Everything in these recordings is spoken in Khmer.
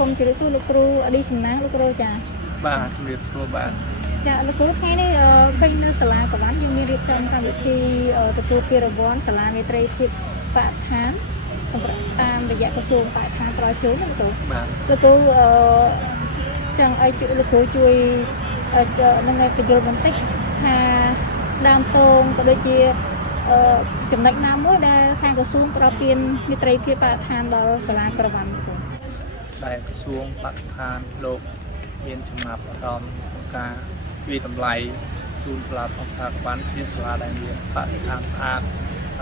សូមជម្រាបសួរលោកគ្រូអឌីសំណាងលោកគ្រូចាបាទជំរាបសួរបាទចាលោកគ្រូថ្ងៃនេះពេញនៅសាលាកវ៉ាន់យើងមានរៀបចំកម្មវិធីទទួលពានរង្វាន់សាលាមេត្រីភាពបរិស្ថានសម្រាប់តាមរយៈក្រសួងបរិស្ថានផ្ដល់ជូនលោកគ្រូបាទលោកគ្រូចង់ឲ្យលោកគ្រូជួយនឹងឲ្យបញ្យល់បន្តិចថាដើមតងក៏ដូចជាចំណុចណាមួយដែលខាងក្រសួងផ្ដល់ពានមេត្រីភាពបរិស្ថានដល់សាលាក្រវ៉ាន់លោកគ្រូដែលក្រសួងបរិស្ថានលោកមានចំណាប់អារម្មណ៍ក្នុងការវិតម្លៃជូនសាលាធម្មសាក្រវ៉ាន់ជាសាលាដែលមានបរិស្ថានស្អាត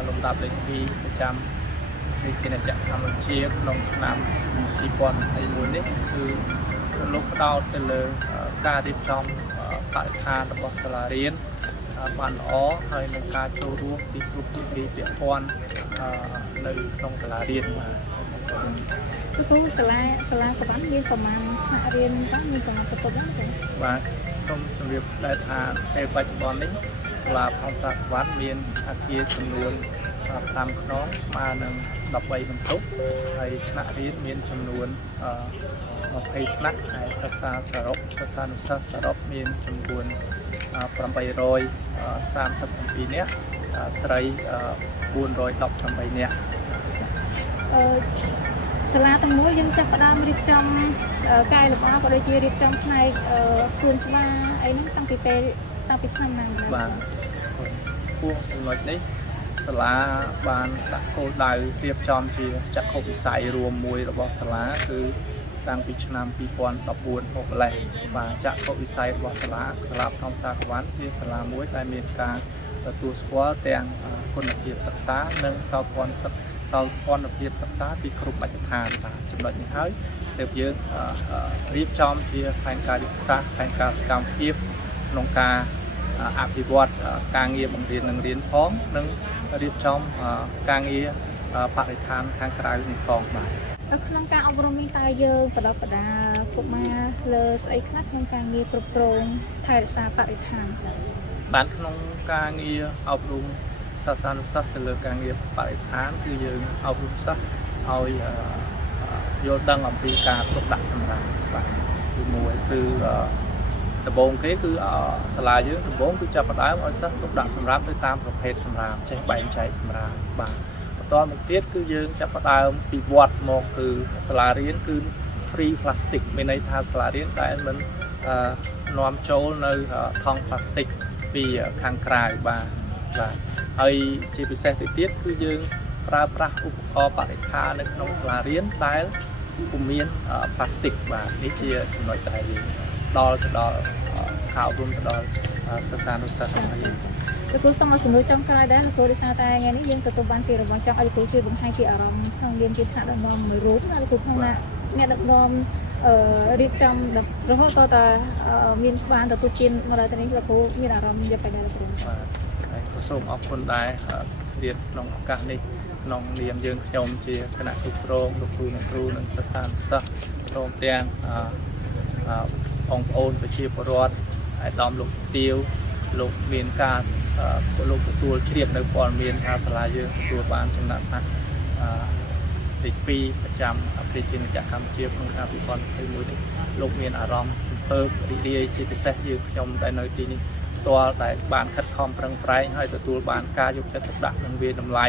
លំដាប់លេខ2ប្រចាំនៃជាអ្នកកម្ពុជាក្នុងឆ្នាំ2021នេះគឺលោកផ្ដោតទៅលើការរៀបចំបរិស្ថានរបស់សាលារៀនបានល្អហើយនឹងការចូលរួមពីគ្រប់ភាគីពាក់ព័ន្ធនៅក្នុងសាលារៀនបាទគឺសាលាកវ៉ាន់មានប្រមាណថ្នាក់រៀនតាមានប្រមាណបន្ទប់ហ្នឹងបាទសូមជម្រាបដែរថាពេលបច្ចុប្បន្ននេះសាលាធម្មសាស្ត្រកវ៉ាន់មានអគារចំនួន5ខ្នងស្មើនឹង13បន្ទប់ហើយថ្នាក់រៀនមានចំនួន20ថ្នាក់ហើយសិស្សាសរុបសិស្សានុសិស្សសរុបមានចំនួន837នាក់ស្រី418នាក់សាលាទាំងមួយយើងចាប់ផ្ដើមរៀបចំកែលម្អក៏ដូចជារៀបចំផ្នែកសួនច្បារអីហ្នឹងតាំងពីឆ្នាំណាបាទពោះចំណុចនេះសាលាបានដាក់គោលដៅរៀបចំជាចក្ខុវិស័យរួមមួយរបស់សាលាគឺតាំងពីឆ្នាំ2014មកម្លេះបាទចក្ខុវិស័យរបស់សាលាធម្មសាក្រវ៉ាន់ជាសាលាមួយដែលមានការទទួលស្គាល់ទាំងគុណភាពសិក្សានិងសោភ័ណភាពសិក្សាពីគ្រប់បទដ្ឋានបាទចំណុចនេះហើយទើបយើងរៀបចំជាផែនការយុទ្ធសាស្ត្រផែនការសកម្មភាពក្នុងការអភិវឌ្ឍការងារបង្រៀននិងរៀនផងនិងរៀបចំការងារបរិស្ថានខាងក្រៅនេះផងបាទក្នុងការអប់រំនេះតើយើងបដិបដាកុមារលើស្អីខ្លះក្នុងការងារគ្រប់គ្រងថែរក្សាបរិស្ថានបាទក្នុងការងារអប់រំសិស្សានុសិស្សទៅលើការងារបរិស្ថានគឺយើងអប់រំសិស្សឲ្យយល់ដឹងអំពីការទុកដាក់សម្រាមបាទទីមួយគឺដំបូងគេគឺសាលាយើងដំបូងគឺចាប់ផ្ដើមឲ្យសិស្សទុកដាក់សម្រាមទៅតាមប្រភេទសម្រាមចេះបែងចែកសម្រាមបាទបន្តមកទៀតគឺយើងចាប់ផ្ដើមពីវត្តមកគឺសាលារៀនគឺ free plastic មានន័យថាសាលារៀនដែលមិននាំចូលនៅថង់ plastic ពីខាងក្រៅបាទហើយជាពិសេសទៅទៀតគឺយើងប្រើប្រាស់ឧបករណ៍បរិក្ខារនៅក្នុងសាលារៀនដែលពុំមាន plastic បាទនេះជាចំណុចដែលយើងដល់ข่าวរួមទៅដល់សិស្សានុសិស្សរបស់យើងលោកគ្រូសូមឲ្យសំណួរចុងក្រោយដែរលោកគ្រូដោយសារតែថ្ងៃនេះយើងទទួលបានពីរង្វាន់ចង់ឲ្យលោកគ្រូជួយបង្ហាញពីអារម្មណ៍ក្នុងយើងជាថ្នាក់ដឹកនាំមួយរូបណាលោកគ្រូក្នុងអ្នកដឹកនាំរៀបចំរហូតតតែមានបានទទួលពានមកដល់នេះលោកគ្រូមានអារម្មណ៍យ៉ាងម៉េចដែរលោកគ្រូបាទហើយក៏សូមអរគុណដែររៀបក្នុងឱកាសនេះក្នុងនាមយើងខ្ញុំជាគណៈគ្រប់គ្រងលោកគ្រូអ្នកគ្រូនិងសិស្សានុសិស្សព្រមទាំងបងប្អូនប្រជាពលរដ្ឋអាដាមលោកទាវលោកមានការលោកទទួលជ្រាបនៅព័ត៌មានថាសាលាយើងទទួលបានចំណាត់ថ្នាក់ទី2ប្រចាំប្រជាជាតិកម្ពុជាក្នុងឆ្នាំ2021នេះលោកមានអារម្មណ៍រំភើបរីករាយជាពិសេសយើងខ្ញុំដែលនៅទីនេះផ្ទាល់ដែលបានខិតខំប្រឹងប្រែងហើយទទួលបានការយកចិត្តទុកដាក់និងវាតម្លៃ